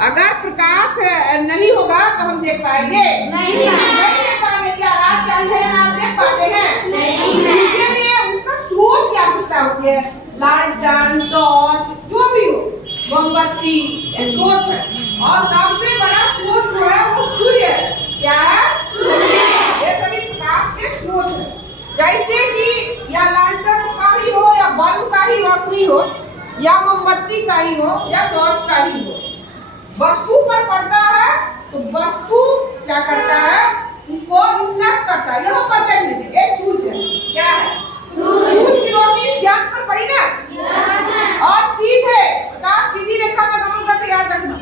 अगर प्रकाश नहीं होगा तो हम देख पाएंगे नहीं देख पाएंगे। क्या रात के अंधेरे में आप देख पाते हैं? इसके लिए उसका स्रोत की आवश्यकता होती है। लालटेन, टॉर्च, जो भी हो, मोमबत्ती, ये स्रोत है। और सबसे बड़ा स्रोत जो है वो सूर्य है। क्या है? सूर्य। ये सभी प्रकाश के स्रोत है। जैसे कि या लालटेन का ही हो या बल्ब का ही रोशनी हो या मोमबत्ती का ही हो या टॉर्च का ही हो, वस्तु पर पड़ता है तो वस्तु क्या करता है? उसको रिफ्लेक्ट करता है। यहाँ पड़ता है ये सूर्य है। क्या है? सूर्य की रोशनी इस ज्ञान पर पड़ी ना, और सीधे प्रकाश सीधी रेखा में गमन करते, याद रखना।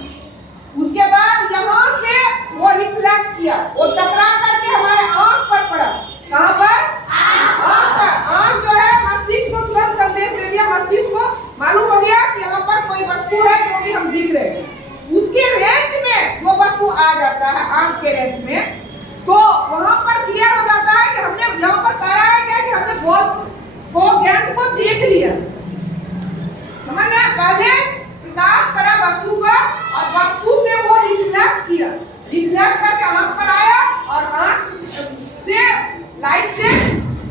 उसके बाद यहाँ से वो रिफ्लेक्ट किया, वो टकरा करके हमारे आंख पर पड़ा। कहाँ पर? आंख पर। आंख जो है मस्तिष्क को तुरंत संदेश दे दिया। मस्तिष्क को मालूम हो गया कि यहाँ पर कोई वस्तु है जो कि हम दिख रहे हैं। उसके रेंज में जो वस्तु आ जाता है आंख के रेंज में, तो वहां पर क्लियर हो जाता है कि हमने यहाँ पर कह रहा है क्या कि हमने वो ज्ञान को देख लिया। समझ रहे? पहले प्रकाश पड़ा वस्तु पर और वस्तु से वो रिफ्लेक्ट किया, रिफ्लेक्ट करके आंख पर आया और आंख से लाइट से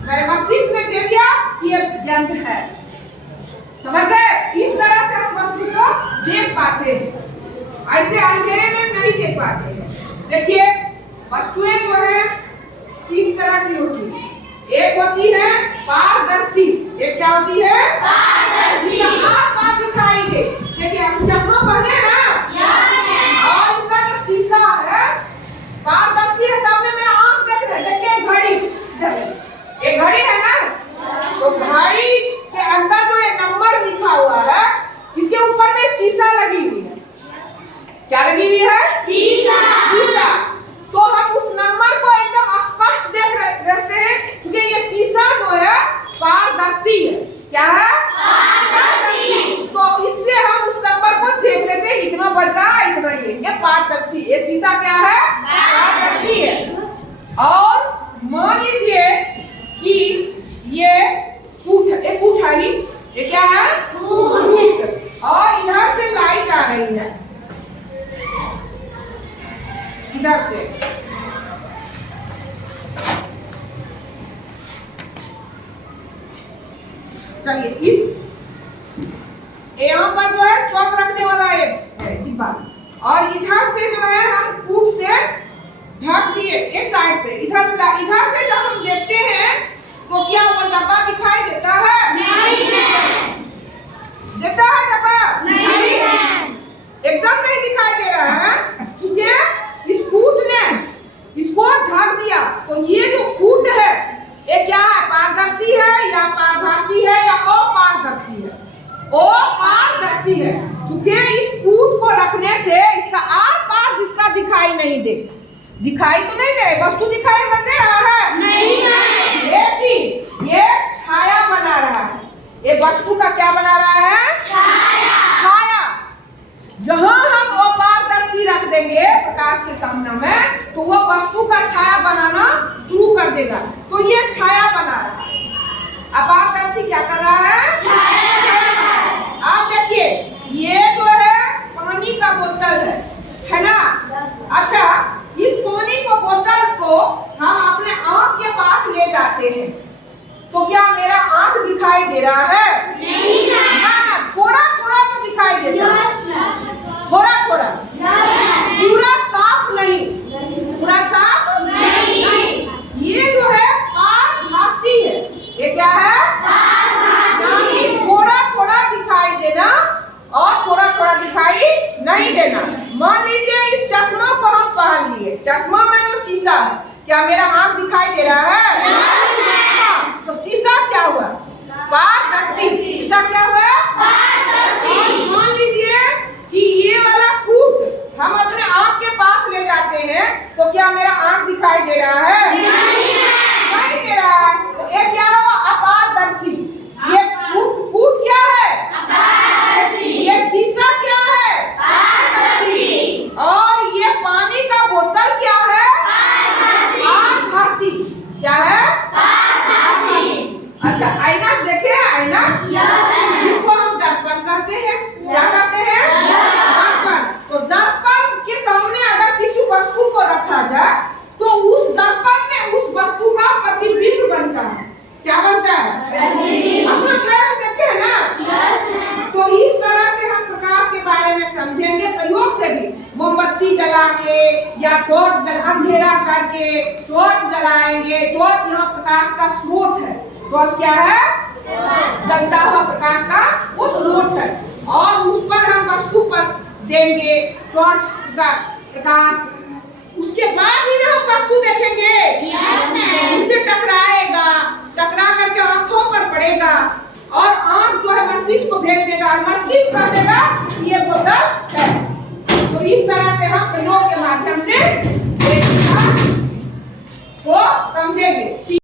मेरे मस्तिष्क ने दे दिया कि ये ज्ञान है। समझ गए? इस तरह से हम वस्तु को देख पाते हैं, ऐसे अंधेरे में नहीं देख पाते हैं। देखिए, वस्तुएं जो है 3 तरह की होती है। एक होती है पारदर्शी। एक क्या होती है? पारदर्शी। इसका आर-पार दिखाई दे। देखिए, हम चश्मा पहने ना, और इसका जो शीशा है पारदर्शी है, तब मेरा आंख देख रहे। देखिए घड़ी, एक घड़ी है ना, तो घड़ी के अंदर जो एक नंबर लिखा हुआ है, इसके ऊपर में शीशा लगी हुई है। क्या लगी हुई है? शीशा। शीशा। तो हम उस नंबर को एकदम स्पष्ट देख रहते हैं, क्योंकि ये शीशा जो है पारदर्शी है। क्या है? पारदर्शी। तो इससे हम उस नंबर को देख लेते हैं, इतना बज रहा है, इतना ये पारदर्शी। ये शीशा क्या है? पारदर्शी है। और मान लीजिए कि ये कुठारी, ये क्या है? कूट। और इधर से लाइट आ रही है, इधर से। चलिए, इस यहाँ पर जो है चौक रखने वाला एक डिब्बा, और इधर से जो है हम कूट से ढक दिए, इस साइड से, इधर से जब हम देखते हैं तो क्या वो डब्बा दिखाई देता है? नहीं है। देता है डब्बा? नहीं है। एकदम नहीं दिखाई दे रहा है, क्योंकि इस कूट ने इसको ढक दिया। तो ये जो कूट है ये क्या है? पारदर्शी है या पारभासी है या अपारदर्शी है? अपारदर्शी है, क्योंकि इस कूट को रखने से इसका आर पार जिसका दिखाई नहीं दे, दिखाई तो नहीं दे, वस्तु दिखाई दे रहा है? नहीं है। लेकिन ये छाया बना रहा है। ये वस्तु का क्या बना रहा है? छाया। छाया। जहां हम अपारदर्शी रख देंगे प्रकाश के सामने में, तो वो वस्तु का छाया बनाना शुरू कर देगा। तो ये छाया बना रहा है। अपारदर्शी क्या कर रहा है? छाया बना रहा है। आप देखिए, ये जो है पानी का बोतल है ना? अच्छा, इस पानी को बोतल को हम अपने आंख के पास ले जाते हैं, तो क्या मेरा आंख दिखाई दे रहा है? नहीं ना, थोड़ा थोड़ा तो दिखाई देता है, थोड़ा थोड़ा, पूरा साफ नहीं, पूरा साफ नहीं। ये जो है पारभासी है। ये क्या है? पारभासी। थोड़ा थोड़ा दिखाई देना और थोड़ा थोड़ा दिखाई नहीं देना। मान लीजिए इस चश्मा को हम पहन लिए, चश्मा में जो शीशा है, क्या मेरा आंख दिखाई दे रहा है? तो शीशा क्या हुआ? पारदर्शी। शीशा क्या हुआ? पारदर्शी। मान लीजिए कि ये वाला कूट हम अपने आंख के पास ले जाते हैं, तो क्या मेरा आंख दिखाई दे रहा है? नहीं दे रहा है। तो ये क्या हुआ? अपारदर्शी। ये कूट क्या है? अपारदर्शी। ये शीशा क्या है? पारदर्शी। और ये पानी का बोतल क्या है? पारभासी। क्या है? पारभासी। अच्छा, आईना देखे? आईना, इसको हम दर्पण कहते हैं। क्या कहते हैं? दर्पण। तो दर्पण के या टॉर्च अंधेरा करके टॉर्च जलाएंगे। टॉर्च यहाँ प्रकाश का स्रोत है। टॉर्च क्या है? जलता हुआ प्रकाश का वो स्रोत है। और उस पर हम वस्तु पर देंगे टॉर्च का प्रकाश। उसके बाद ही ना हम वस्तु देखेंगे। उससे टकराएगा, टकरा करके आंखों पर पड़ेगा और आंख जो है मस्तिष्क को भेज देगा और मस्तिष्क कर देगा ये बोतल है। तो इस तरह से हम प्रयोग के माध्यम से को समझेंगे।